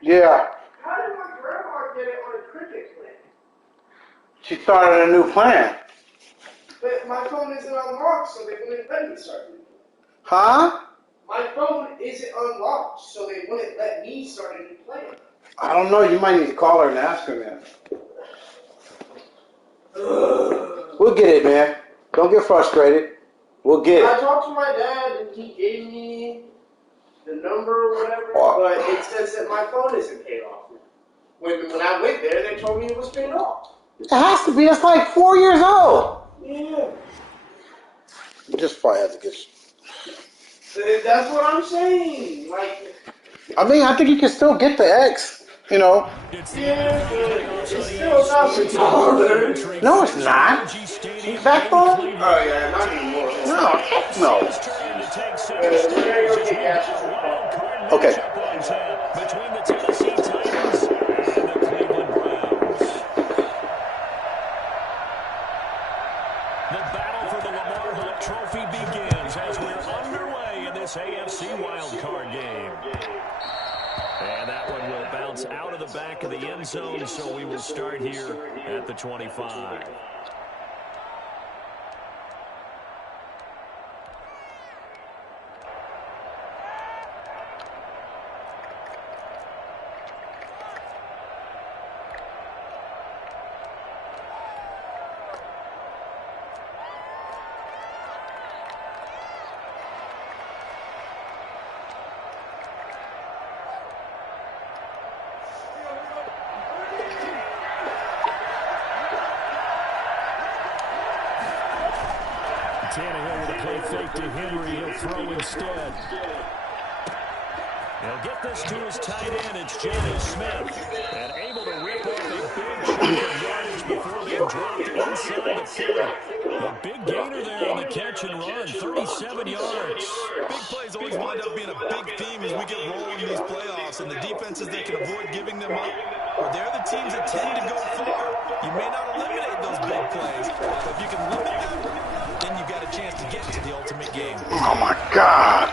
Yeah. How did my grandma get it on a cricket plan? She started a new plan. But my phone isn't unlocked, so they wouldn't let me start a new plan. Huh? My phone isn't unlocked, so they wouldn't let me start a new plan. I don't know. You might need to call her and ask her, man. We'll get it, man. Don't get frustrated. We'll get I it. talked to my dad, and he gave me the number or whatever, but it says that my phone isn't paid off. When I went there, they told me it was paid off. It has to be. It's like 4 years old. Yeah. You just probably have to get... That's what I'm saying. Like, I mean, I think you can still get the X, you know. yeah, but it's still not $6. No, it's not. Backbone? Oh, yeah, not anymore. No, heck no. We're gonna go get gas. Okay. Between the Tennessee Titans and the Cleveland Browns. The battle for the Lamar Hunt Trophy begins as we're underway in this AFC wildcard game. And that one will bounce out of the back of the end zone, so we will start here at the 25. Tannehill with a play fake to Henry. He'll throw instead. He'll get this to his tight end. It's Jonnu Smith. And able to rip off a big chunk of yardage before being dropped inside the 40. A big gainer there on the catch and run. 37 yards. Big plays always wind up being a big theme as we get rolling in these playoffs. And the defenses that can avoid giving them up, or they're the teams that tend to go far. You may not eliminate those big plays, but if you can limit them, then you've got a chance to get to the ultimate game. Oh, my God.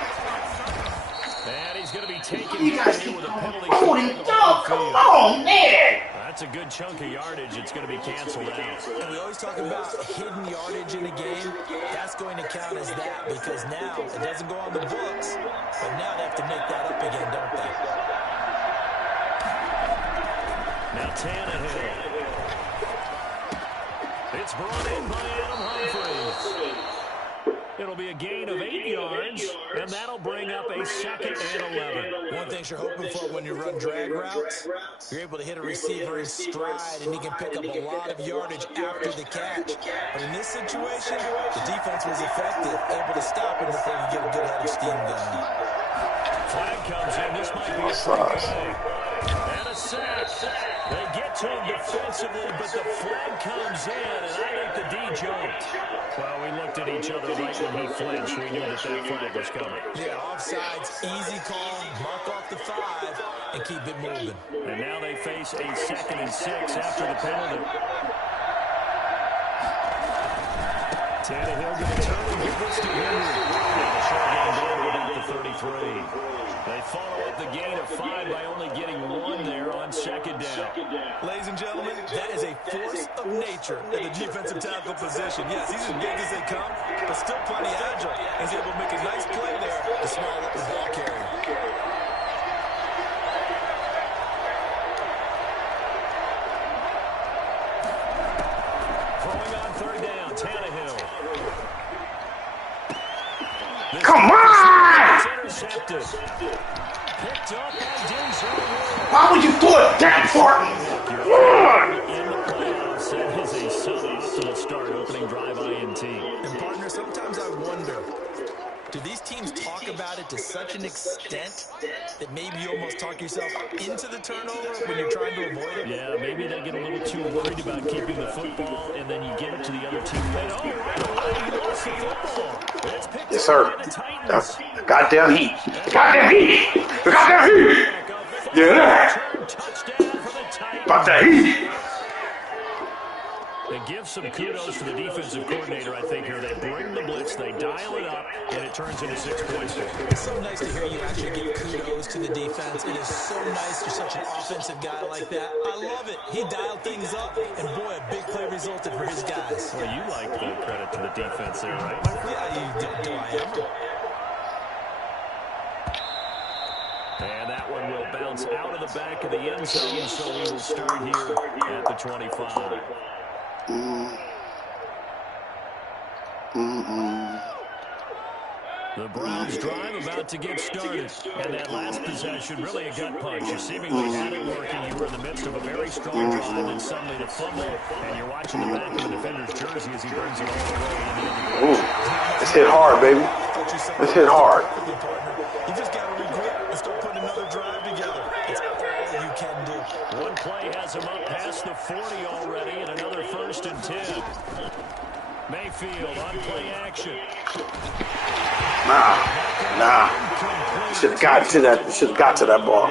And he's going to be taken You guys keep with a penalty. come on, man! That's a good chunk of yardage. It's going to be canceled out. And we always talk about hidden yardage in a game. That's going to count as that because now it doesn't go on the books, but now they have to make that up again, don't they? Now Tannehill. It's brought in by Adam Humphries. It'll be a gain of 8 yards, and that'll bring up a 2nd and 11. One thing you're hoping for when you run drag routes, you're able to hit a receiver in stride, and he can pick up a lot of yardage after the catch. But in this situation, the defense was effective, able to stop him before he get a good head of steam going. Flag comes in. This might be a free play. And a sack. They get to him defensively, but the flag comes in, and I think the D jumped. Well, we looked at each other right when he flinched. We knew that flag was coming. Yeah, offsides, easy call, mark off the 5, and keep it moving. And now they face a 2nd and 6 after the penalty. Tannehill going to turn and give this to Henry. And a short game down to about the 33. They follow up the gain of 5 by only getting 1 there on 2nd down. Ladies and gentlemen, that is a force of nature in the defensive tackle position. Yes, he's as big as they come, but still plenty agile. He's able to make a nice play there to swallow up the ball carrier. intercepted. Picked up by Denzel. Why would you do it that far? In the playoffs, that is a suboptimal start, opening drive INT. And partner, sometimes I wonder, do these teams talk about it to such an extent that maybe you almost talk yourself into the turnover when you're trying to avoid it? Yeah, maybe they get a little too worried about keeping the football, and then you give it to the other team late. Oh, right away, he lost the football. It's picked Yes, up sir. by the Titans. That's the goddamn heat. The goddamn heat. The goddamn heat. Yeah. Touchdown for the Titans. About the heat. They give some kudos to the defensive coordinator, I think, here. They bring the blitz, they dial it up, and it turns into 6 points. It's so nice to hear you actually give kudos to the defense. It is so nice you're such an offensive guy like that. I love it. He dialed things up, and boy, a big play resulted for his guys. Well, you like the credit to the defense there, right? Yeah, do I ever? And that one will bounce out of the back of the end zone, so we will start here at the 25. The Browns drive about to get started. And that last possession, really a gut punch. You seemingly had it working. You were in the midst of a very strong drive, and suddenly the fumble, and you're watching the back of the defender's jersey as he brings it all the way in the end. Ooh, it's hit hard, baby. It's hit hard. You just got to regroup and start putting another drive together. It's all you can do. One play has him up past the 40 already, and another 1st and 10. Mayfield on play action. Nah. Should have got to that. Should have got to that ball.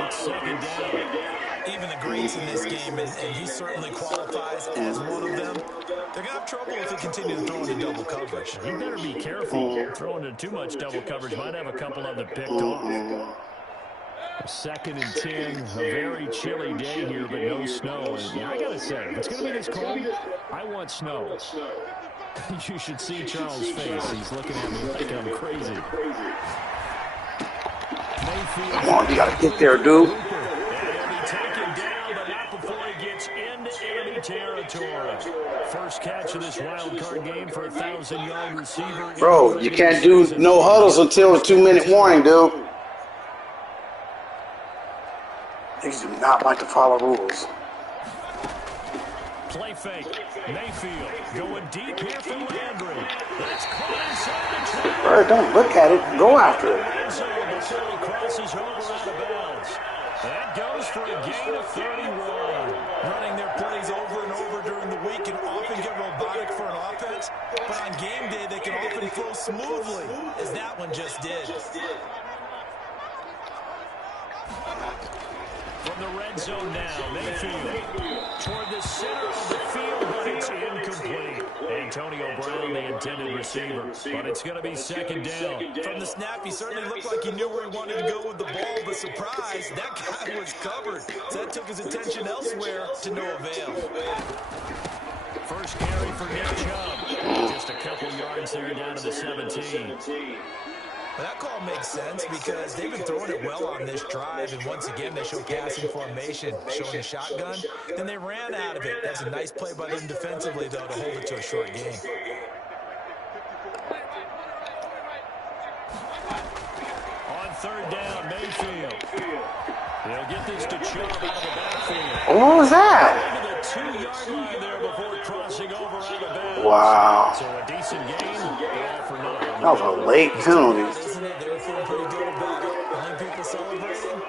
Even the greats in this game, and he certainly qualifies as one of them, they're going to have trouble if they continue to throw into double coverage. You better be careful. Throwing into too much double coverage might have a couple of them picked off. 2nd and 10, a very chilly day here, but no snow. And I got to say, if it's going to be this cold, I want snow. You should see Charles' face. He's looking at me like I'm crazy. Mayfield. Come on, you got to get there, dude. And he'll be taken down, but not before he gets into enemy territory. First catch of this wild card game for a 1,000-yard receiver. Bro, you can't do no huddles until the 2-minute warning, dude. Niggas do not like to follow rules. Play fake. Mayfield going deep here for Landry. That's caught inside the trap. Bro, don't look at it. Go after it. Before he crosses over out of bounds. That goes for a gain of 31. Running their plays over and over during the week can often get robotic for an offense, but on game day they can often flow smoothly, as that one just did. From the red zone now, Mayfield toward the center of the field, but it's incomplete. Antonio Brown, the intended receiver, but it's going to be 2nd down. From the snap, he certainly looked like he knew where he wanted to go with the ball, but surprise, that guy was covered. So that took his attention elsewhere to no avail. First carry for Nick Chubb. Just a couple yards there down to the 17. Well, that call makes sense because they've been throwing it well on this drive, and once again they show passing formation, showing the shotgun. Then they ran out of it. That's a nice play by them defensively, though, to hold it to a short game. On 3rd down, Mayfield. They'll get this to Chubb out of the backfield. What was that? Into the 2-yard line there before crossing over out of bounds. Wow. So a decent game, all for nothing. That was a late penalty. Isn't it? They were feeling pretty good about it. The only people celebrating,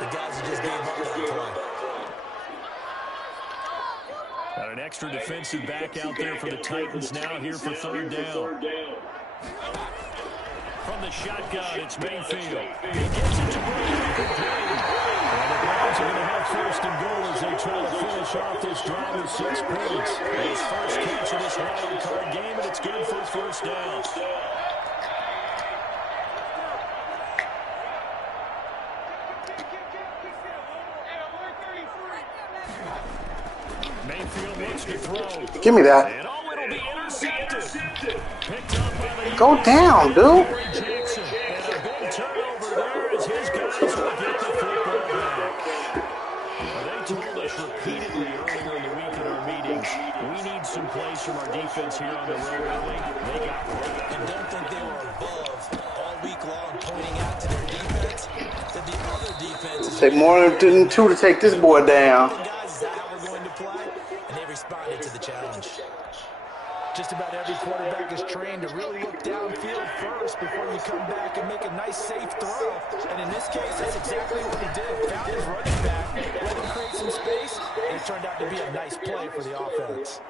the guys who just gave up that play. Got an extra defensive back out there for the Titans now here for 3rd down. From the shotgun, it's Mayfield. He gets it to Brown. And the Browns are going to have 1st and goal as they try to finish off this drive with 6 points. His first catch of this wild card game, and it's good for 1st down. Mayfield looks to throw. Give me that. And oh, it'll be intercepted. Picked up by the Go down, dude. Jackson. And a big turnover there as his guys will get the football back. They told us repeatedly earlier in the week in our meetings, we need some plays from our defense here on the road. They got one. And don't think they were above all all week long pointing out to their defense that the other defense is Take more than two to take this boy down. guys, is that how we're going to play? And they responded to the challenge. Just about every quarterback is trained to really look downfield first before you come back and make a nice, safe throw. And in this case, that's exactly what he did. Found his running back, let him create some space, and it turned out to be a nice play for the offense.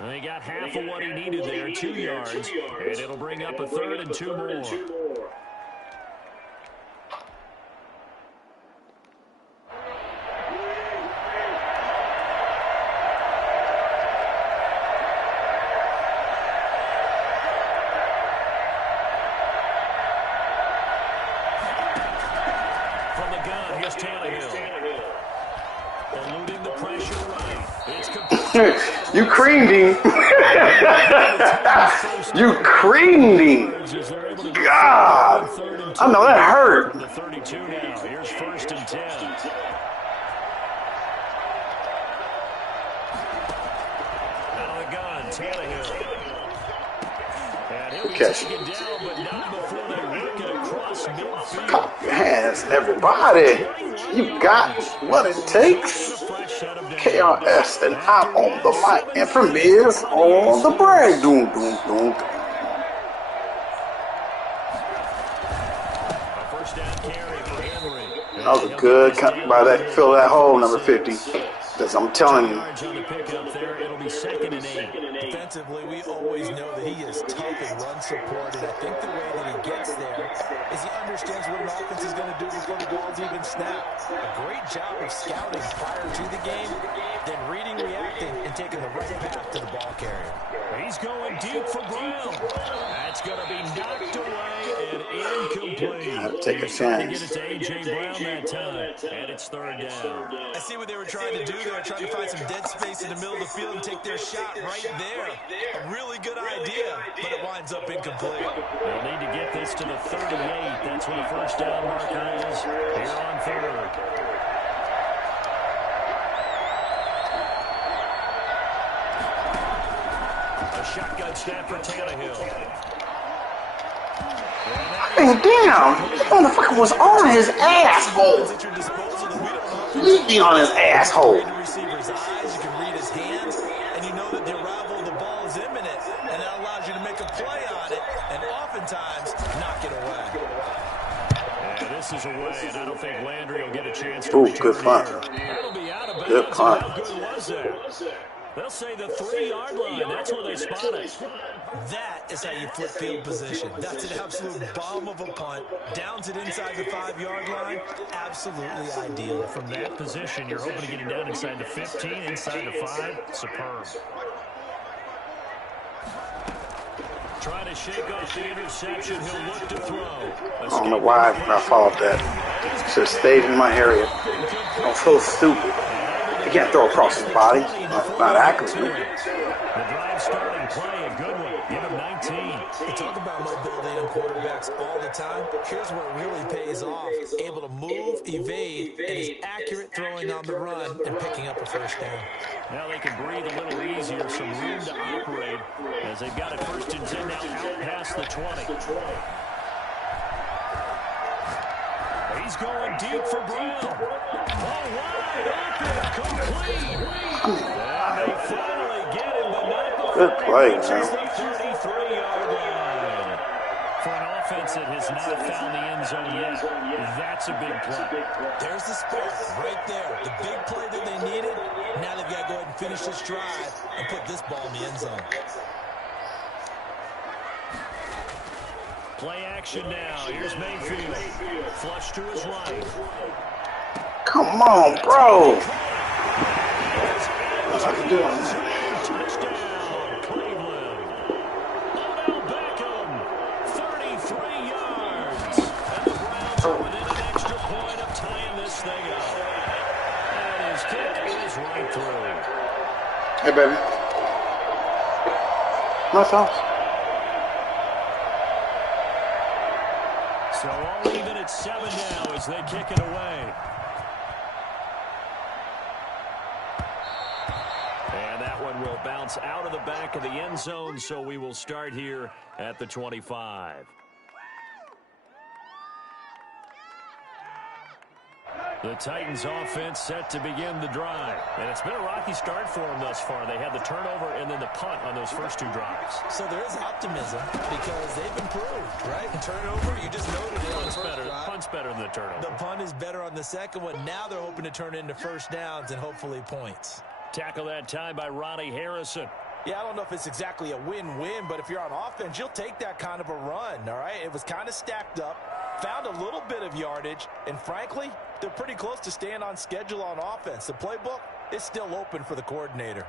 And he got half of what he needed there, 2 yards, and it'll bring up a 3rd and 2 more. You creamed him. You creamed him. God, I know that hurt. The 32 now. Here's 1st and 10. Out of the gun, Tannehill. And he'll be taken down, but not before they work it across midfield. Clap your hands, everybody. You got what it takes. KRS and I'm on the mic and Premier's on the break. Doom, doom, doom. That was a good cut by that. Fill that hole, number 50. Because I'm telling you. Defensively, we always know that he is tough in run support, and I think the way that he gets there is he understands what an offense is going to do before the ball's even snapped. A great job of scouting prior to the game, then reading, reacting, and taking the right path to the ball carrier. He's going deep for Brown. That's going to be knocked away and incomplete. I'll take a chance. Get it to A.J. Brown that time, and it's 3rd down. I see what they were trying to do. They were trying to find some dead space in the middle of the field and take their shot right there. A really good idea, but it winds up incomplete. They'll need to get this to the 38. That's what the 1st down marker is here on 3rd. A shotgun snap for Tannehill. Hey, damn. This motherfucker was on his asshole. Completely on his asshole. You can read the receiver's eyes, you can read his hands, and you know that the arrival of the ball is imminent, and that allows you to make a play on it, and oftentimes knock it away. And this is away, and I don't think Landry will get a chance to Ooh, good punt. That'll be out of bounds. Good punt. How good was that? They'll say the 3-yard line. That's where they spot it. That is how you flip field position. That's an absolute bomb of a punt. Downs it inside the 5-yard line. Absolutely ideal. From that position, you're hoping to get him down inside the 15, inside the 5. Superb. Trying to shake off the interception. He'll look to throw. I don't know why I followed that. Should have stayed in my area. I'm so stupid. You can't throw across his body. Not accurately. The drive starting play, a good one. Give him 19. We talk about mobility on quarterbacks all the time. Here's where it really pays off. Able to move, evade, and is accurate throwing on the run and picking up a 1st down. Now they can breathe a little easier, some room to operate as they've got it 1st and 10 now out past the 20. He's going deep for Brown. Oh, wide open, complete. And they finally get him, but not before Good play, he reaches man. the 33-yard line. For an offense that has not found the end zone yet, that's a big play. There's the spark right there. The big play that they needed. Now they've got to go ahead and finish this drive and put this ball in the end zone. Play action now. Here's Mayfield. Flush to his right. Come on, bro. What's I doing? Touchdown, Cleveland. Odell Beckham, 33 yards. And the Browns are within an extra point of tying this thing up. And his kick is right through. Hey, baby. My sauce. So all even at 7 now as they kick it away. And that one will bounce out of the back of the end zone, so we will start here at the 25. The Titans offense set to begin the drive. And it's been a rocky start for them thus far. They had the turnover and then the punt on those first two drives. So there is optimism because they've improved, right? Turnover, you just noted it. Punt's better than the turnover. The punt is better on the second one. Now they're hoping to turn it into first downs and hopefully points. Tackle that time by Ronnie Harrison. Yeah, I don't know if it's exactly a win-win, but if you're on offense, you'll take that kind of a run, all right? It was kind of stacked up, found a little bit of yardage, and frankly, they're pretty close to staying on schedule on offense. The playbook is still open for the coordinator.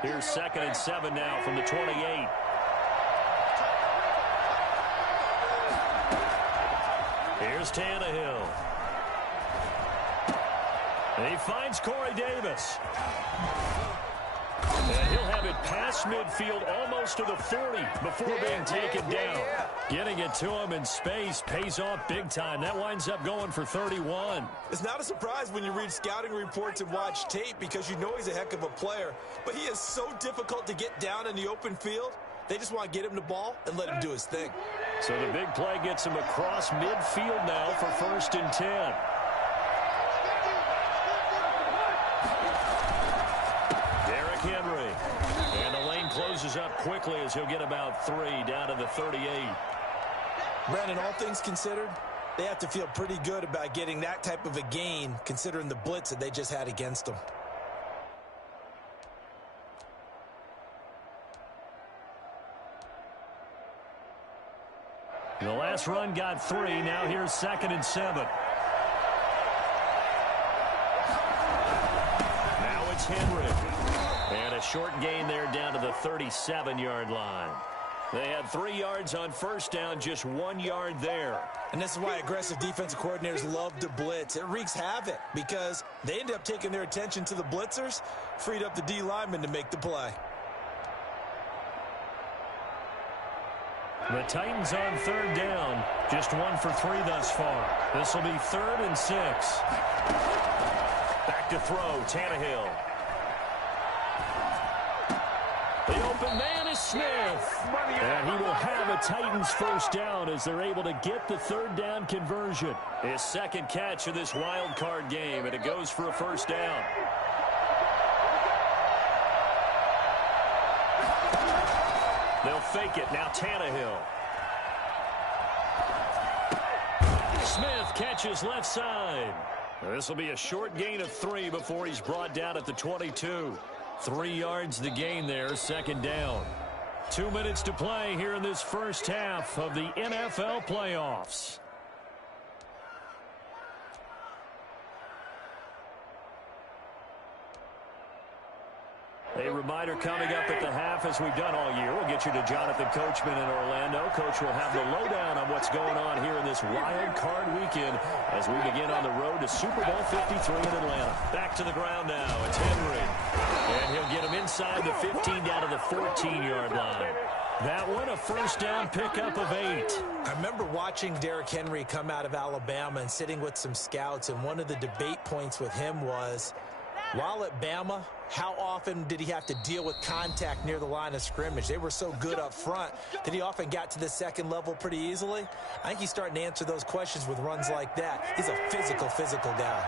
Here's 2nd and 7 now from the 28. Here's Tannehill. And he finds Corey Davis. And he'll have it past midfield almost to the 40 before being taken down. Getting it to him in space pays off big time. That winds up going for 31. It's not a surprise when you read scouting reports and watch tape because you know he's a heck of a player. But he is so difficult to get down in the open field. They just want to get him the ball and let him do his thing. So the big play gets him across midfield now for 1st and 10. Derrick Henry. And the lane closes up quickly as he'll get about 3 down to the 38. Brandon, all things considered, they have to feel pretty good about getting that type of a gain considering the blitz that they just had against them. The last run got 3. Now here's 2nd and 7. Now it's Henry. And a short gain there down to the 37-yard line. They had 3 yards on first down, just 1 yard there. And this is why aggressive defensive coordinators love to blitz. It wreaks havoc because they end up taking their attention to the blitzers, freed up the D lineman to make the play. The Titans on 3rd down, just 1 for 3 thus far. This will be 3rd and 6. Back to throw, Tannehill. The open man is Smith. And he will have a Titans first down as they're able to get the 3rd down conversion. His 2nd catch of this wild card game, and it goes for a first down. They'll fake it. Now Tannehill. Smith catches left side. This will be a short gain of 3 before he's brought down at the 22. 3 yards the gain there, 2nd down. 2 minutes to play here in this first half of the NFL playoffs. A reminder coming up at the half, as we've done all year. We'll get you to Jonathan Coachman in Orlando. Coach will have the lowdown on what's going on here in this wild card weekend as we begin on the road to Super Bowl 53 in Atlanta. Back to the ground now. It's Henry. And he'll get him inside the 15 down to the 14-yard line. That one, a first down pickup of 8. I remember watching Derrick Henry come out of Alabama and sitting with some scouts, and one of the debate points with him was, while at Bama, how often did he have to deal with contact near the line of scrimmage? They were so good up front that he often got to the 2nd level pretty easily. I think he's starting to answer those questions with runs like that. He's a physical guy.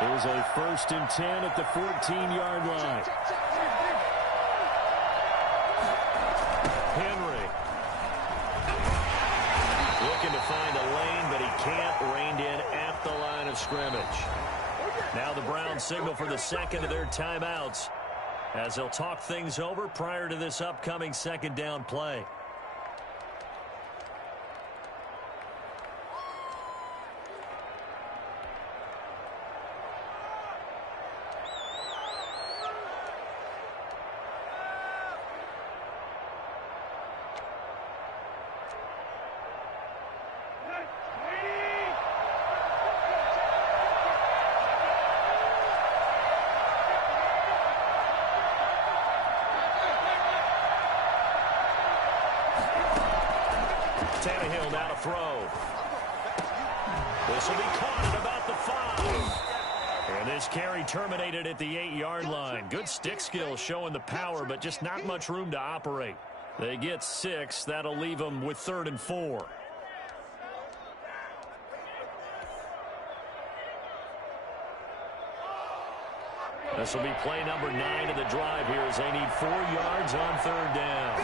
Here's a 1st and 10 at the 14-yard line. Henry. Looking to find a lane, but he can't. Reined in at the line of scrimmage. Now the Browns signal for the 2nd of their timeouts as they'll talk things over prior to this upcoming 2nd down play. Tannehill now to throw. This will be caught at about the 5. And this carry terminated at the 8-yard line. Good stick skills showing the power, but just not much room to operate. They get 6. That'll leave them with 3rd and 4. This will be play number 9 of the drive here as they need 4 yards on 3rd down.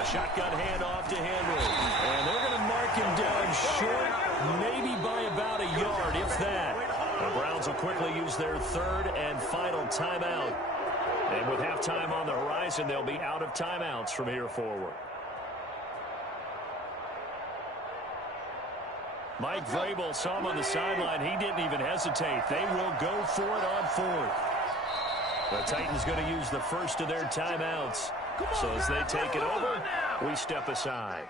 A shotgun handoff to Henry. And they're going to mark him down short, maybe by about a yard, if that. The Browns will quickly use their 3rd and final timeout. And with halftime on the horizon, they'll be out of timeouts from here forward. Mike Vrabel saw him on the sideline. He didn't even hesitate. They will go for it on 4th. The Titans going to use the first of their timeouts. So as they take it over, we step aside.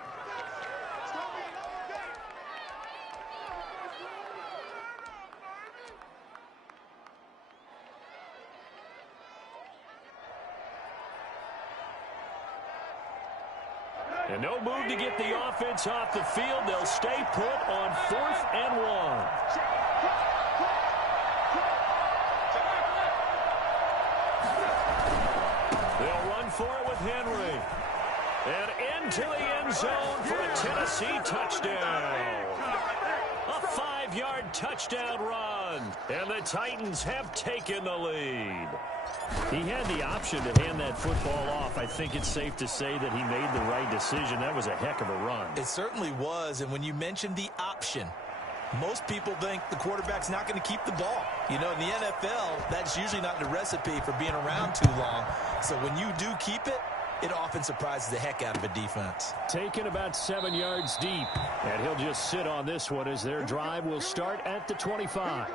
And no move to get the offense off the field. They'll stay put on 4th and 1. They'll run for it with Henry. And into the end zone for a Tennessee touchdown. A 5-yard touchdown run. And the Titans have taken the lead. He had the option to hand that football off. I think it's safe to say that he made the right decision. That was a heck of a run. It certainly was. And when you mentioned the option, most people think the quarterback's not going to keep the ball. You know, in the NFL, that's usually not the recipe for being around too long. So when you do keep it, it often surprises the heck out of a defense. Taken about 7 yards deep. And he'll just sit on this one as their drive will start at the 25.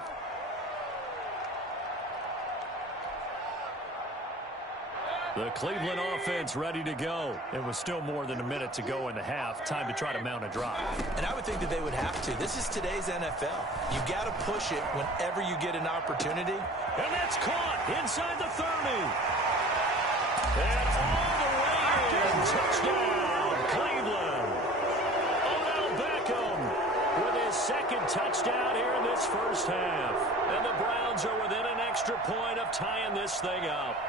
The Cleveland offense ready to go. It was still more than a minute to go in the half. Time to try to mount a drive. And I would think that they would have to. This is today's NFL. You got to push it whenever you get an opportunity. And that's caught inside the 30. And all the way in. Touchdown, Cleveland. Odell Beckham with his 2nd touchdown here in this first half. And the Browns are within an extra point of tying this thing up.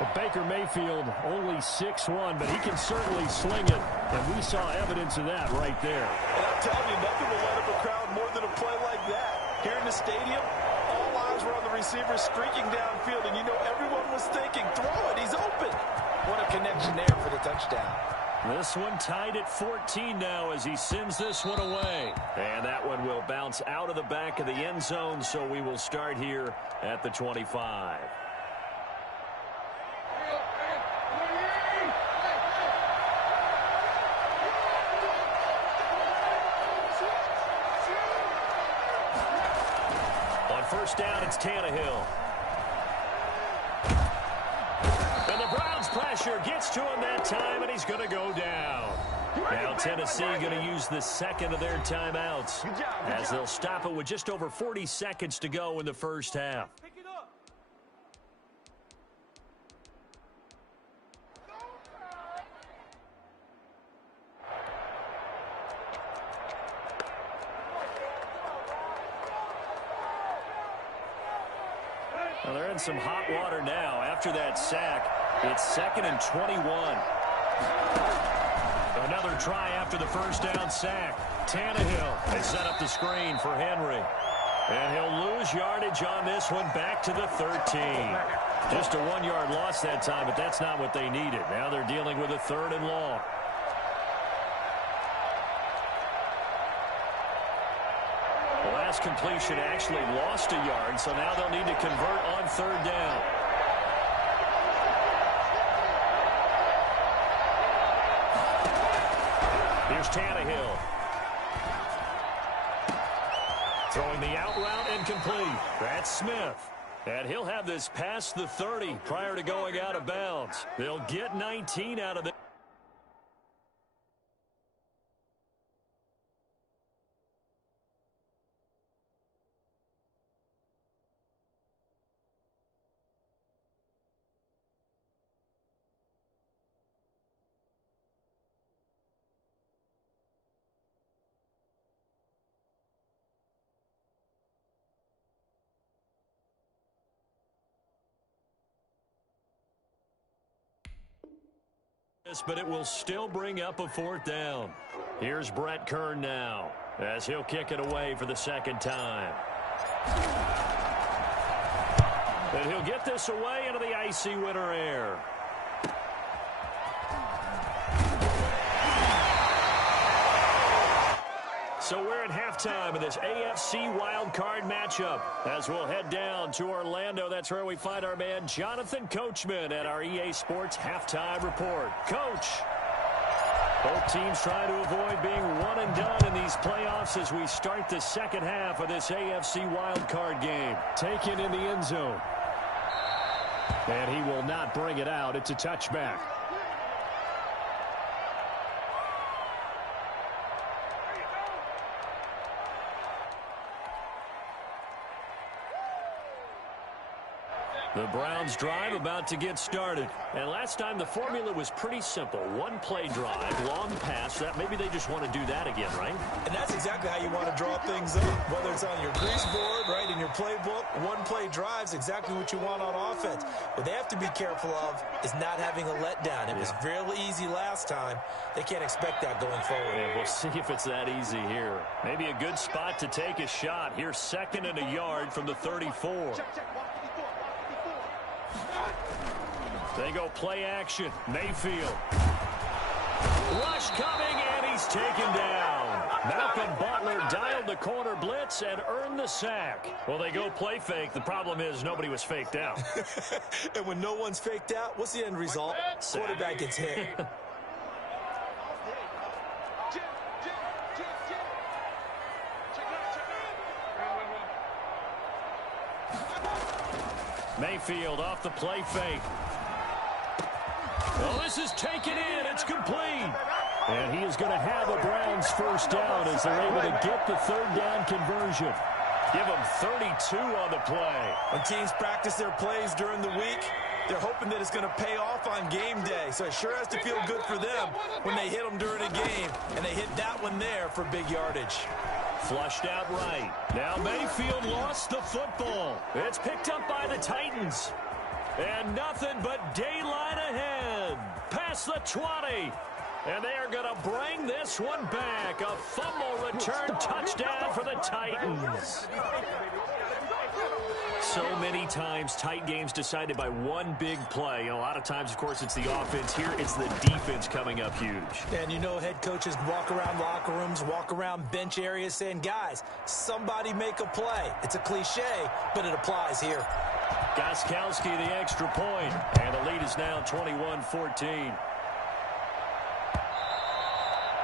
Well, Baker Mayfield only 6'1", but he can certainly sling it, and we saw evidence of that right there. And I'm telling you, nothing will light up a crowd more than a play like that. Here in the stadium, all eyes were on the receiver streaking downfield, and you know everyone was thinking, throw it, he's open. What a connection there for the touchdown. This one tied at 14 now as he sends this one away. And that one will bounce out of the back of the end zone, so we will start here at the 25. First down, it's Tannehill. And the Browns pressure gets to him that time, and he's going to go down. Now Tennessee going to use the 2nd of their timeouts as they'll stop it with just over 40 seconds to go in the first half. Well, they're in some hot water now. After that sack, it's 2nd and 21. Another try after the first down sack. Tannehill has set up the screen for Henry. And he'll lose yardage on this one back to the 13. Just a 1-yard loss that time, but that's not what they needed. Now they're dealing with a 3rd and long. Completion actually lost a yard, so now they'll need to convert on 3rd down. Here's Tannehill. Throwing the out route incomplete. That's Smith. And he'll have this past the 30 prior to going out of bounds. They'll get 19 out of it. But it will still bring up a 4th down. Here's Brett Kern now as he'll kick it away for the 2nd time. And he'll get this away into the icy winter air. So we're at halftime of this AFC wildcard matchup as we'll head down to Orlando. That's where we find our man Jonathan Coachman at our EA Sports Halftime Report. Coach, both teams trying to avoid being one and done in these playoffs as we start the 2nd half of this AFC wildcard game. Taken in the end zone. And he will not bring it out. It's a touchback. The Browns drive about to get started. And last time the formula was pretty simple. One play drive, long pass. That maybe they just want to do that again, right? And that's exactly how you want to draw things up. Whether it's on your grease board, right, in your playbook, one play drive's exactly what you want on offense. What they have to be careful of is not having a letdown. It was real easy last time. They can't expect that going forward. Yeah, we'll see if it's that easy here. Maybe a good spot to take a shot. Here's 2nd and a yard from the 34. They go play action. Mayfield. Rush coming, and he's taken down. Malcolm Butler dialed the corner blitz and earned the sack. Well, they go play fake. The problem is nobody was faked out. And when no one's faked out, what's the end result? Quarterback gets hit. Mayfield off the play fake. Well, this is taken in. It's complete. And he is going to have a Browns 1st down as they're able to get the 3rd down conversion. Give them 32 on the play. When teams practice their plays during the week, they're hoping that it's going to pay off on game day. So it sure has to feel good for them when they hit them during a game. And they hit that one there for big yardage. Flushed out right. Now Mayfield lost the football. It's picked up by the Titans. And nothing but daylight ahead. Past the 20. And they are going to bring this one back. A fumble return touchdown for the Titans. So many times, tight games decided by one big play. A lot of times, of course, it's the offense. Here, it's the defense coming up huge. And you know head coaches walk around locker rooms, walk around bench areas saying, guys, somebody make a play. It's a cliche, but it applies here. Gostkowski the extra point, and the lead is now 21-14.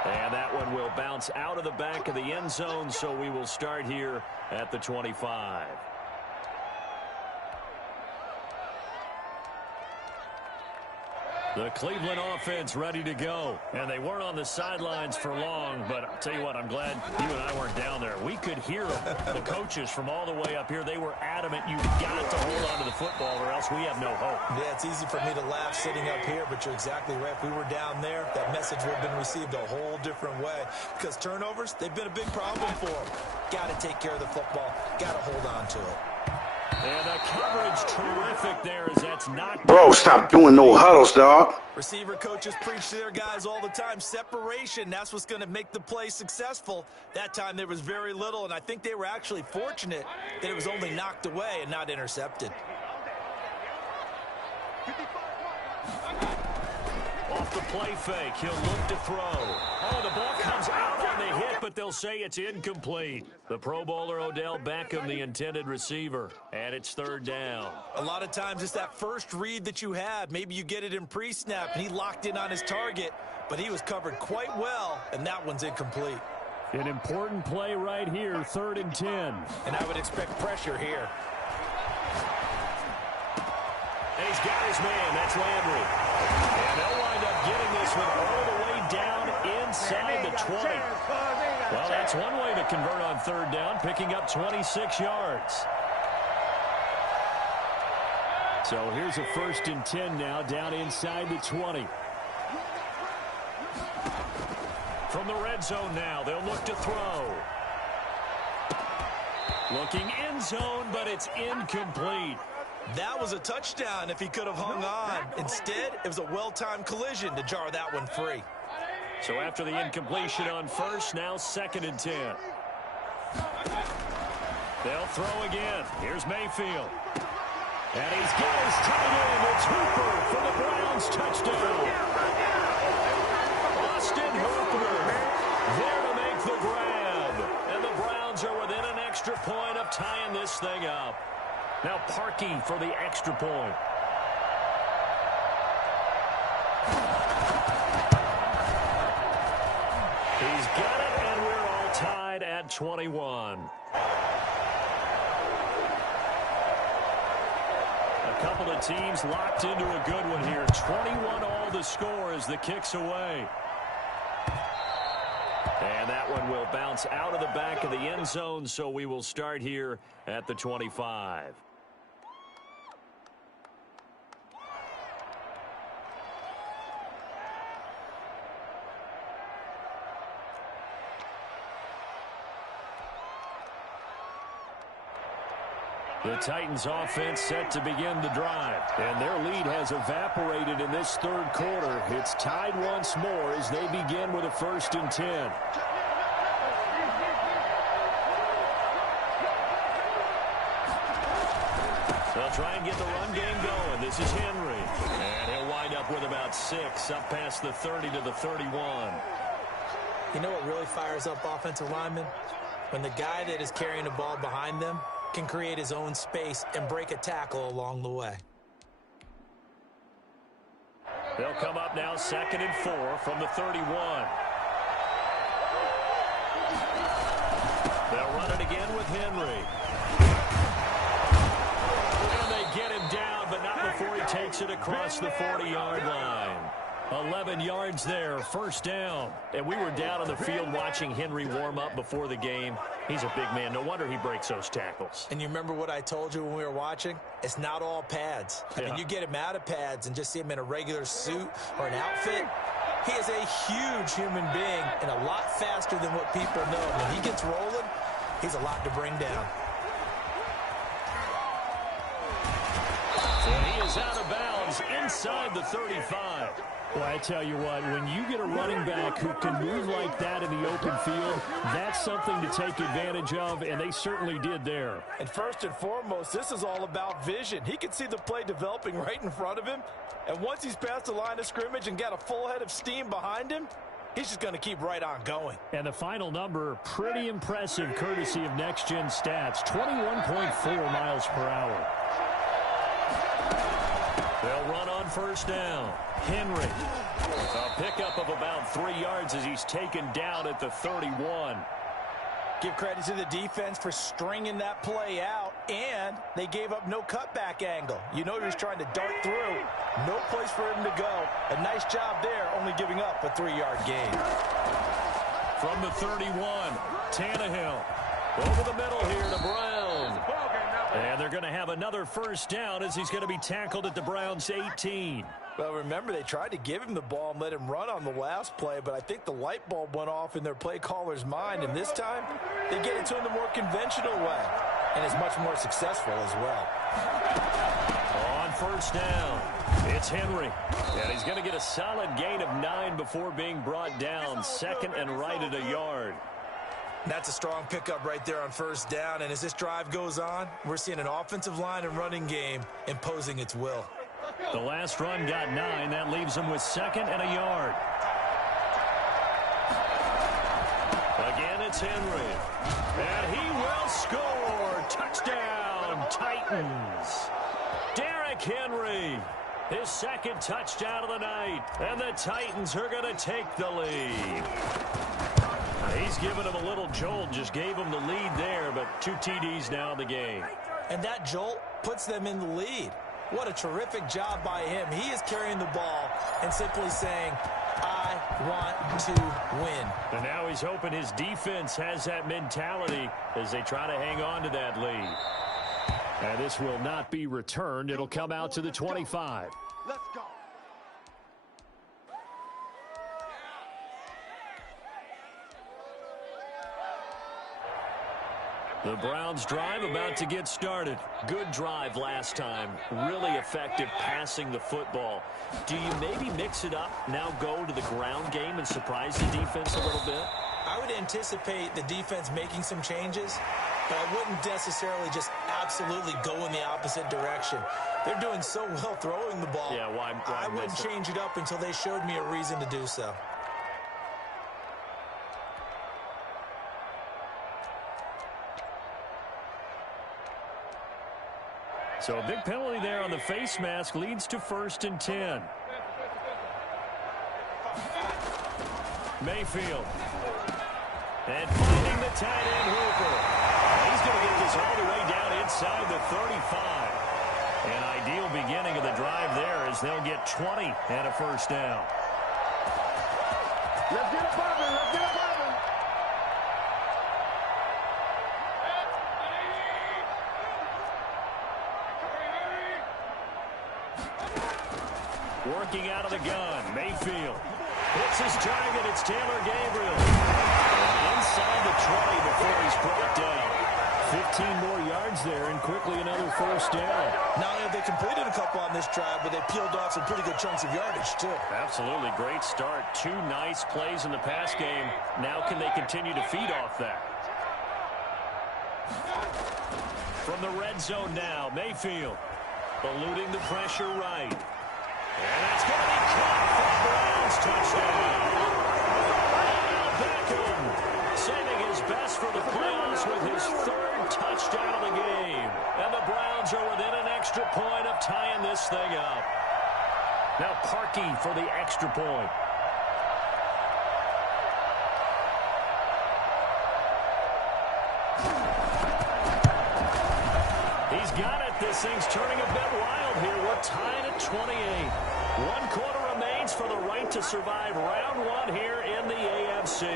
And that one will bounce out of the back of the end zone, so we will start here at the 25. The Cleveland offense ready to go. And they weren't on the sidelines for long, but I'll tell you what, I'm glad you and I weren't down there. We could hear them. The coaches from all the way up here, they were adamant, you've got to hold on to the football or else we have no hope. Yeah, it's easy for me to laugh sitting up here, but you're exactly right. If we were down there, that message would have been received a whole different way. Because turnovers, they've been a big problem for them. Got to take care of the football. Got to hold on to it. And the coverage terrific there as that's knocked. Bro, stop doing no huddles, dog. Receiver coaches preach to their guys all the time. Separation, that's what's going to make the play successful. That time there was very little, and I think they were actually fortunate that it was only knocked away and not intercepted. Off the play fake, he'll look to throw. Oh, the ball comes out on the hit, but they'll say it's incomplete. The Pro Bowler Odell Beckham, the intended receiver, and it's 3rd down. A lot of times it's that first read that you have. Maybe you get it in pre-snap, and he locked in on his target, but he was covered quite well, and that one's incomplete. An important play right here, 3rd and 10. And I would expect pressure here. And he's got his man, that's Landry. And they'll wind up getting this one all the way down inside the 20. Well, that's one way to convert on 3rd down, picking up 26 yards. So here's a 1st and 10 now, down inside the 20. From the red zone now, they'll look to throw. Looking end zone, but it's incomplete. That was a touchdown if he could have hung on. Instead, it was a well-timed collision to jar that one free. So after the incompletion on first, now 2nd and 10. They'll throw again. Here's Mayfield. And he's got his tight end. It's Hooper for the Browns touchdown. Austin Hooper there to make the grab. And the Browns are within an extra point of tying this thing up. Now Parkey for the extra point. He's got it, and we're all tied at 21. A couple of teams locked into a good one here. 21 all the score as the kick's away. And that one will bounce out of the back of the end zone, so we will start here at the 25. The Titans offense set to begin the drive. And their lead has evaporated in this third quarter. It's tied once more as they begin with a 1st and 10. They'll try and get the run game going. This is Henry. And he'll wind up with about 6 up past the 30 to the 31. You know what really fires up offensive linemen? When the guy that is carrying the ball behind them can create his own space and break a tackle along the way. They'll come up now 2nd and 4 from the 31. They'll run it again with Henry. And they get him down, but not before he takes it across the 40-yard line. 11 yards there, 1st down. And we were down on the field watching Henry warm up before the game. He's a big man. No wonder he breaks those tackles. And you remember what I told you when we were watching? It's not all pads. I mean, you get him out of pads and just see him in a regular suit or an outfit. He is a huge human being and a lot faster than what people know. When he gets rolling, he's a lot to bring down. So he is out of bounds inside the 35. Well, I tell you what, when you get a running back who can move like that in the open field, that's something to take advantage of, and they certainly did there. And first and foremost, this is all about vision. He can see the play developing right in front of him, and once he's past the line of scrimmage and got a full head of steam behind him, he's just going to keep right on going. And the final number, pretty impressive, courtesy of Next Gen Stats, 21.4 miles per hour. They'll run on 1st down. Henry. A pickup of about 3 yards as he's taken down at the 31. Give credit to the defense for stringing that play out, and they gave up no cutback angle. You know he was trying to dart through. No place for him to go. A nice job there, only giving up a 3-yard gain. From the 31, Tannehill. Over the middle here to Brown. And they're going to have another 1st down as he's going to be tackled at the Browns' 18. Well, remember, they tried to give him the ball and let him run on the last play, but I think the light bulb went off in their play caller's mind, and this time they get it to him the more conventional way, and is much more successful as well. On 1st down, it's Henry. And he's going to get a solid gain of 9 before being brought down, 2nd and right at a yard. That's a strong pickup right there on 1st down, and as this drive goes on, we're seeing an offensive line and running game imposing its will. The last run got 9. That leaves him with 2nd and a yard. Again, it's Henry. And he will score. Touchdown, Titans. Derrick Henry, his 2nd touchdown of the night. And the Titans are going to take the lead. He's given him a little jolt, just gave him the lead there, but 2 TDs now in the game. And that jolt puts them in the lead. What a terrific job by him. He is carrying the ball and simply saying, I want to win. And now he's hoping his defense has that mentality as they try to hang on to that lead. And this will not be returned. It'll come out to the 25. Let's go. The Browns drive about to get started. Good drive last time. Really effective passing the football. Do you maybe mix it up, now go to the ground game and surprise the defense a little bit? I would anticipate the defense making some changes, but I wouldn't necessarily just absolutely go in the opposite direction. They're doing so well throwing the ball. Yeah, why I wouldn't change it up until they showed me a reason to do so. So a big penalty there on the face mask leads to 1st and 10. Mayfield. And finding the tight end Hooper. He's going to get this all the way down inside the 35. An ideal beginning of the drive there as they'll get 20 and a 1st down. Let's get above it. Let's get above it. Working out of the gun, Mayfield. Hits his target, it's Taylor Gabriel. Inside the 20 before he's brought down. 15 more yards there and quickly another 1st down. Not only have they completed a couple on this drive, but they peeled off some pretty good chunks of yardage, too. Absolutely, great start. 2 nice plays in the pass game. Now can they continue to feed off that? From the red zone now, Mayfield. Eluding the pressure right. And that's going to be caught for the Browns. Touchdown. Beckham saving his best for the playoffs with his 3rd touchdown of the game. And the Browns are within an extra point of tying this thing up. Now Parkey for the extra point. He's got it. This thing's turning a bit wild here. We're tied at 28. 1 quarter remains for the right to survive round 1 here in the AFC.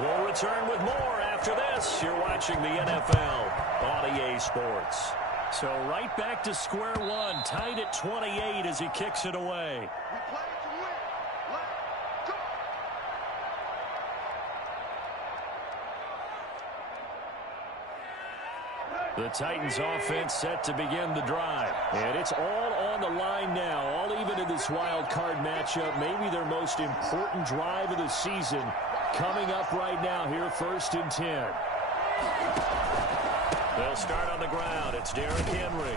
We'll return with more after this. You're watching the NFL on EA Sports. So right back to square one, tied at 28 as he kicks it away. The Titans offense set to begin the drive. And it's all on the line now, all even in this wild card matchup. Maybe their most important drive of the season coming up right now here, 1st and 10. They'll start on the ground. It's Derrick Henry.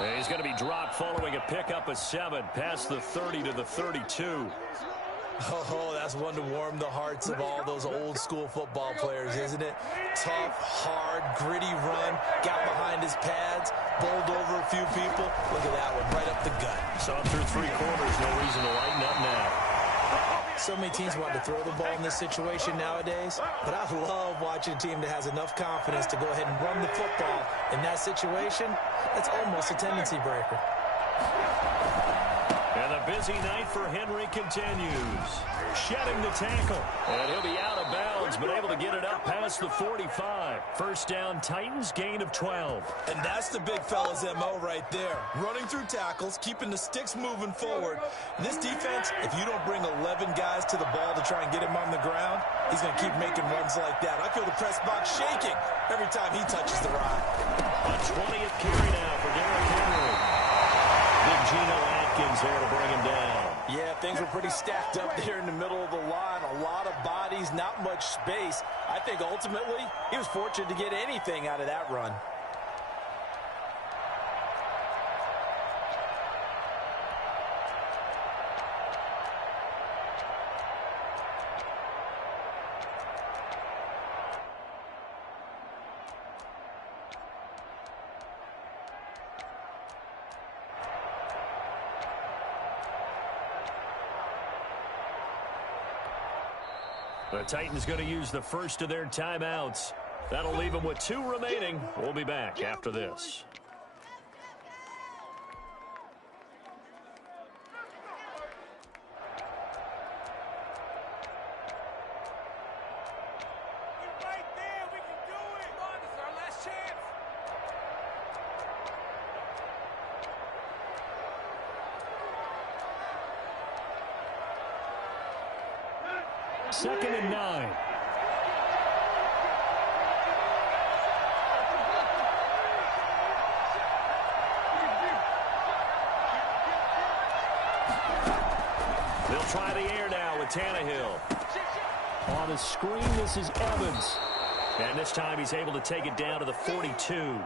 And he's going to be dropped following a pickup of 7 past the 30 to the 32. Oh, that's one to warm the hearts of all those old school football players, isn't it? Tough, hard, gritty run, got behind his pads, bowled over a few people. Look at that one, right up the gut. Saw through 3 quarters, no reason to lighten up now. So many teams want to throw the ball in this situation nowadays, but I love watching a team that has enough confidence to go ahead and run the football. In that situation, that's almost a tendency breaker. And the busy night for Henry continues. Shedding the tackle. And he'll be out of bounds, but able to get it up past the 45. 1st down, Titans, gain of 12. And that's the big fella's MO right there. Running through tackles, keeping the sticks moving forward. And this defense, if you don't bring 11 guys to the ball to try and get him on the ground, he's going to keep making runs like that. I feel the press box shaking every time he touches the rock. A 20th carry now for Derrick Henry. Big Geno Atkins there to bring him down. Yeah, things were pretty stacked up there in the middle of the line. A lot of bodies, not much space. I think ultimately he was fortunate to get anything out of that run. The Titans going to use the first of their timeouts. That'll leave them with 2 remaining. We'll be back after this. Second and 9. try the air now with Tannehill. On the screen, this is Evans. And this time he's able to take it down to the 42.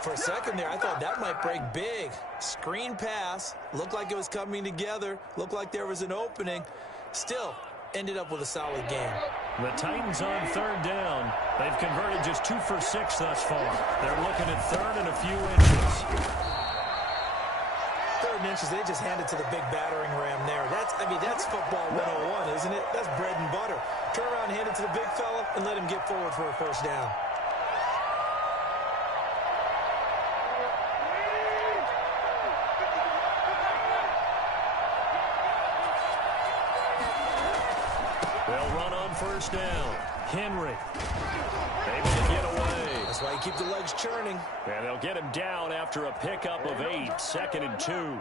For a second there, I thought that might break big. Screen pass. Looked like it was coming together. Looked like there was an opening. Still, ended up with a solid game. The Titans on third down. They've converted just 2 for 6 thus far. They're looking at third and a few inches. Third and inches, they just handed to the big battering ram there. That's football 101, isn't it? That's bread and butter. Turn around, hand it to the big fella, and let him get forward for a first down. They'll run on first down. Henry able to get away. That's why you keep the legs churning. And they'll get him down after a pickup of 8. 2nd and 2.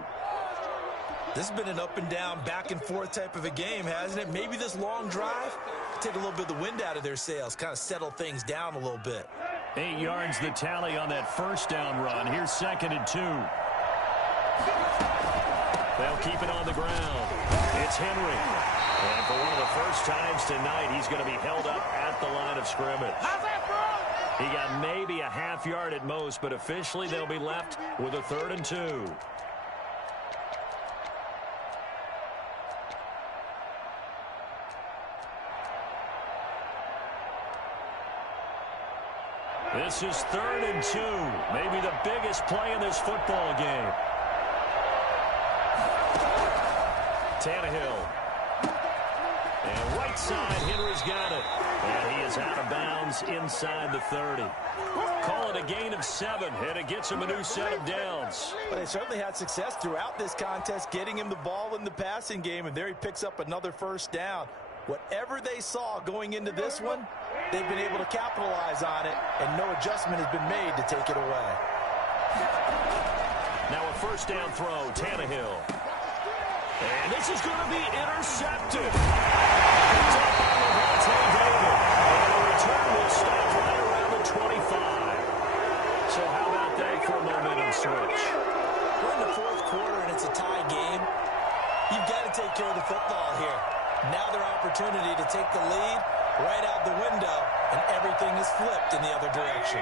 This has been an up and down, back and forth type of a game, hasn't it? Maybe this long drive, take a little bit of the wind out of their sails, kind of settle things down a little bit. 8 yards the tally on that first down run. Here's 2nd and 2. They'll keep it on the ground. It's Henry. And for one of the first times tonight, he's going to be held up at the line of scrimmage. He got maybe a half yard at most, but officially they'll be left with a 3rd and 2. This is 3rd and 2. Maybe the biggest play in this football game. Tannehill. And right side, Henry's got it. And he is out of bounds inside the 30. Call it a gain of 7, and it gets him a new set of downs. Well, they certainly had success throughout this contest, getting him the ball in the passing game, and there he picks up another first down. Whatever they saw going into this one, they've been able to capitalize on it, and no adjustment has been made to take it away. Now a first down throw, Tannehill. And this is going to be intercepted. Picked up by Lavonte David. And the return will stop right around the 25. So how about that for a momentum switch? We're in the 4th quarter, and it's a tie game. You've got to take care of the football here. Now their opportunity to take the lead right out the window, and everything is flipped in the other direction.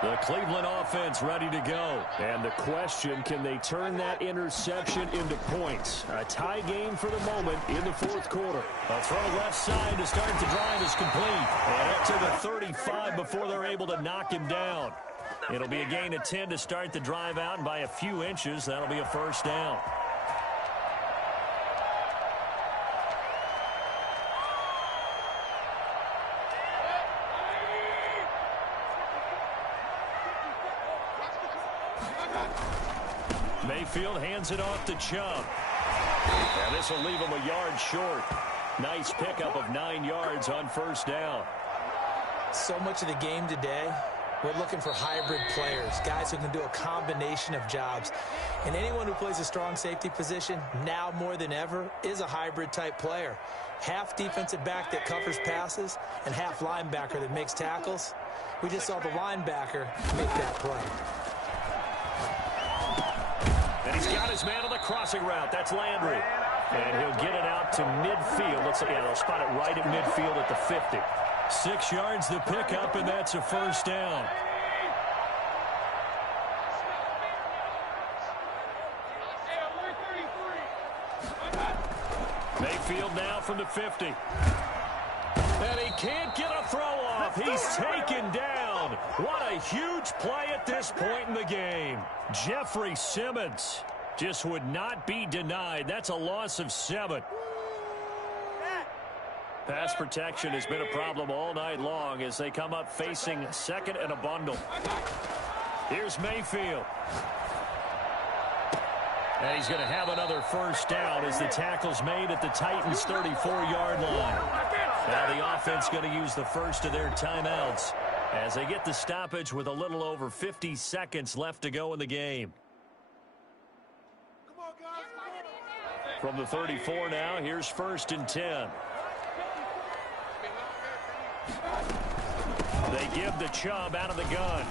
The Cleveland offense ready to go. And the question, can they turn that interception into points? A tie game for the moment in the 4th quarter. A throw left side to start the drive is complete. And up to the 35 before they're able to knock him down. It'll be a gain of 10 to start the drive out, and by a few inches, that'll be a first down. Mayfield hands it off to Chubb. And this will leave him a yard short. Nice pickup of 9 yards on first down. So much of the game today, we're looking for hybrid players, guys who can do a combination of jobs. And anyone who plays a strong safety position, now more than ever, is a hybrid type player. Half defensive back that covers passes and half linebacker that makes tackles. We just saw the linebacker make that play. And he's got his man on the crossing route. That's Landry. And he'll get it out to midfield. Let's see, they'll spot it right at midfield at the 50. 6 yards the pickup, and that's a first down. Mayfield now from the 50. And he can't get a throw off. He's taken down. What a huge play at this point in the game. Jeffrey Simmons just would not be denied. That's a loss of 7. Pass protection has been a problem all night long as they come up facing 2nd and a bundle. Here's Mayfield. And he's going to have another first down as the tackle's made at the Titans' 34-yard line. Now the offense going to use the first of their timeouts as they get the stoppage with a little over 50 seconds left to go in the game. From the 34 now, here's 1st and 10. They give the Chubb out of the gun.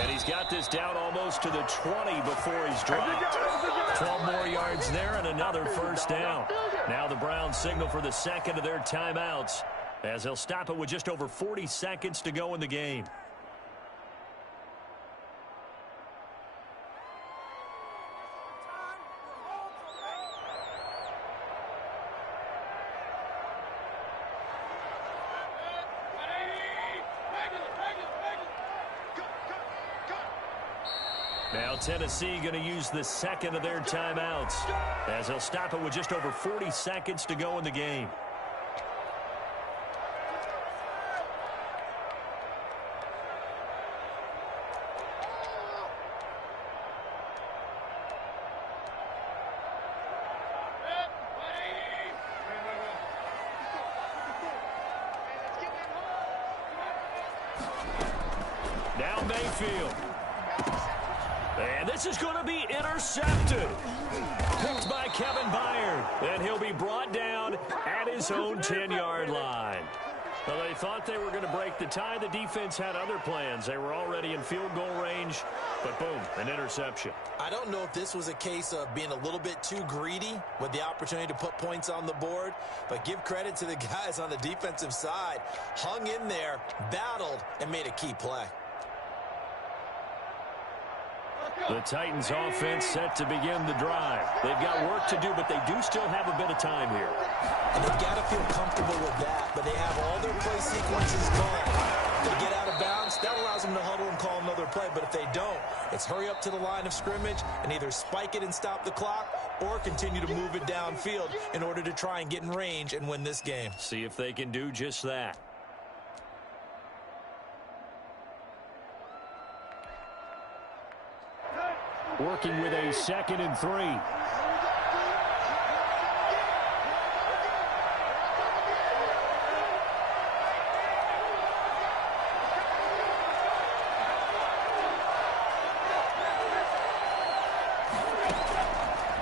And he's got this down almost to the 20 before he's dropped. 12 more yards there and another first down. Now the Browns signal for the second of their timeouts as they'll stop it with just over 40 seconds to go in the game. Now Tennessee going to use the second of their timeouts as they'll stop it with just over 40 seconds to go in the game. Now Mayfield. And this is going to be intercepted. Picked by Kevin Byard. And he'll be brought down at his own 10-yard line. Well, they thought they were going to break the tie. The defense had other plans. They were already in field goal range. But boom, an interception. I don't know if this was a case of being a little bit too greedy with the opportunity to put points on the board. But give credit to the guys on the defensive side. Hung in there, battled, and made a key play. The Titans offense set to begin the drive. They've got work to do, but they do still have a bit of time here. And they've got to feel comfortable with that, but they have all their play sequences gone. They get out of bounds, that allows them to huddle and call another play, but if they don't, it's hurry up to the line of scrimmage and either spike it and stop the clock or continue to move it downfield in order to try and get in range and win this game. See if they can do just that. Working with a 2nd and 3.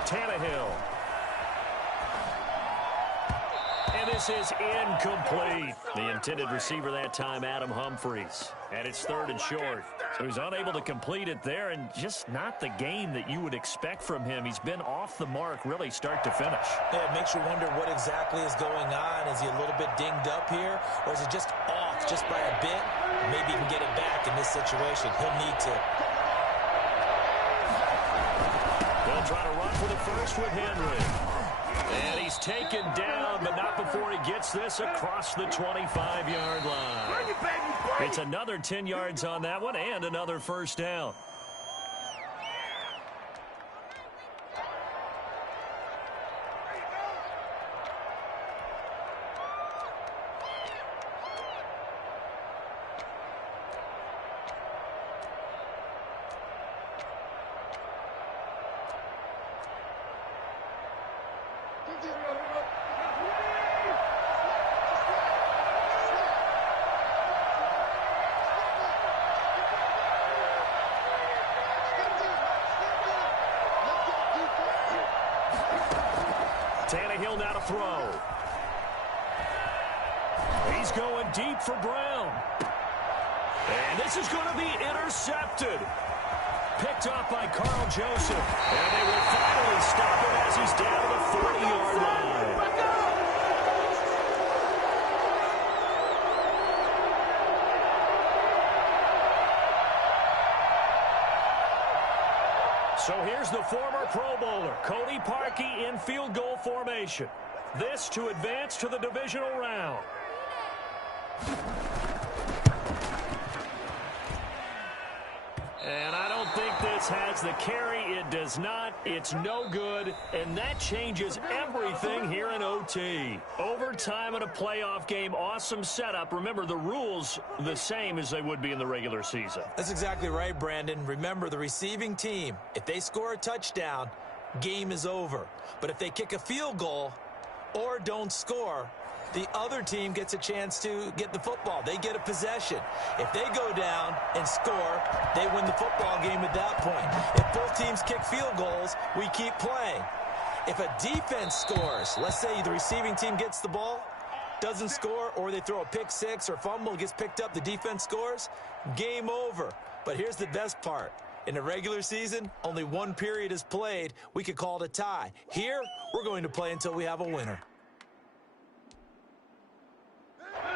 Tannehill. And this is incomplete. The intended receiver that time, Adam Humphries. And it's 3rd and short. So he's unable to complete it there, and just not the game that you would expect from him. He's been off the mark, really, start to finish. Yeah, it makes you wonder what exactly is going on. Is he a little bit dinged up here, or is it just off just by a bit? Maybe he can get it back in this situation. He'll need to. They'll try to run for the first with Henry. And he's taken down, but not before he gets this across the 25-yard line. It's another 10 yards on that one and another first down. Tannehill now to throw. He's going deep for Brown. And this is going to be intercepted. Picked up by Carl Joseph. And they will finally stop him as he's down to the 40-yard line. So here's the former Pro Bowler, Cody Parkey, in field goal formation. This to advance to the divisional round. And I don't think this has the carry. It does not. It's no good. And that changes everything here in OT. Overtime in a playoff game, awesome setup. Remember, the rules the same as they would be in the regular season. That's exactly right, Brandon. Remember, the receiving team, if they score a touchdown, game is over. But if they kick a field goal or don't score, the other team gets a chance to get the football. They get a possession. If they go down and score, they win the football game at that point. If both teams kick field goals, we keep playing. If a defense scores, let's say the receiving team gets the ball, doesn't score, or they throw a pick six or fumble, gets picked up, the defense scores, game over. But here's the best part. In the regular season, only one period is played. We could call it a tie. Here, we're going to play until we have a winner.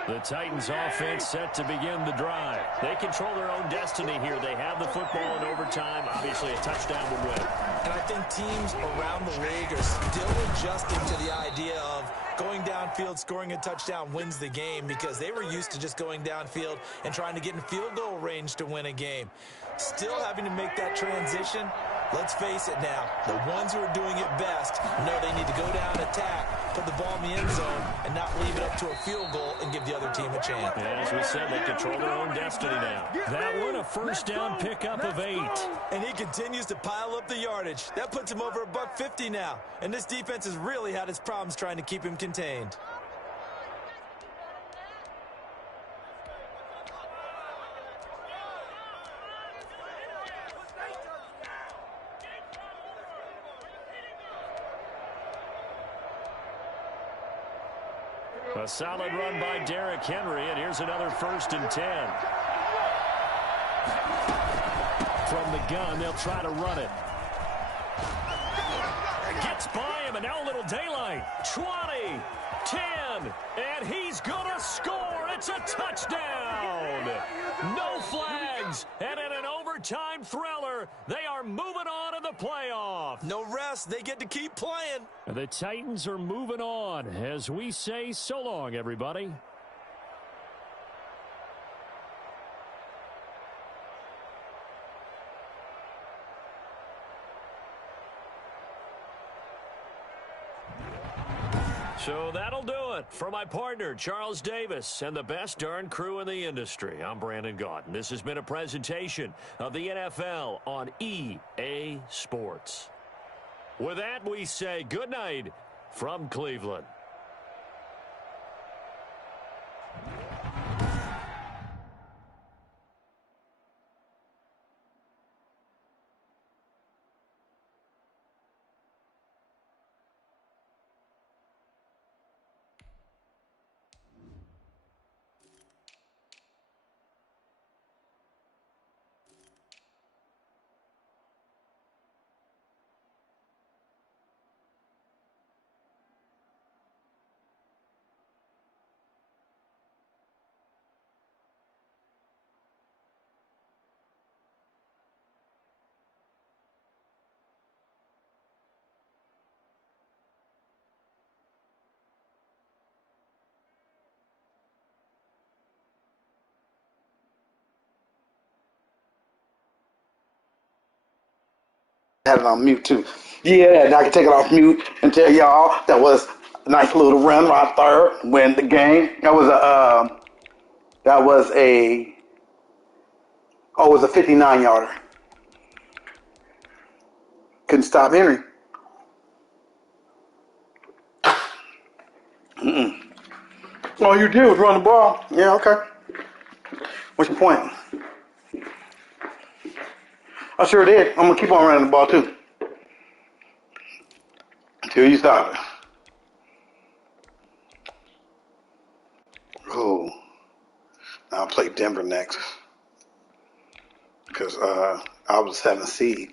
The Titans offense set to begin the drive. They control their own destiny here. They have the football in overtime. Obviously, a touchdown would win. And I think teams around the league are still adjusting to the idea of going downfield, scoring a touchdown wins the game, because they were used to just going downfield and trying to get in field goal range to win a game. Still having to make that transition. Let's face it now, the ones who are doing it best know they need to go down, attack, put the ball in the end zone, and not leave it up to a field goal and give the other team a chance. Yeah, as we said, they control their own destiny now. That one, a first down pickup of 8. And he continues to pile up the yardage. That puts him over $150 now. And this defense has really had its problems trying to keep him contained. A solid run by Derrick Henry, and here's another 1st and 10. From the gun, they'll try to run it. Gets by him, and now a little daylight. 20, 10, and he's going to score. It's a touchdown. No flags, and in an overtime thriller, they are moving on to the playoffs. No rest. They get to keep playing. The Titans are moving on as we say so long, everybody. So that'll do it for my partner, Charles Davis, and the best darn crew in the industry. I'm Brandon Gaudin. This has been a presentation of the NFL on EA Sports. With that, we say good night from Cleveland. Had it on mute too. Yeah, and I can take it off mute and tell y'all that was a nice little run right there, win the game. That was a 59-yarder. Couldn't stop Henry. All you did was run the ball. Yeah, okay. What's your point? I sure did. I'm going to keep on running the ball, too. Until you stop it. Oh. Now I'll play Denver next. Because I was 7th seed.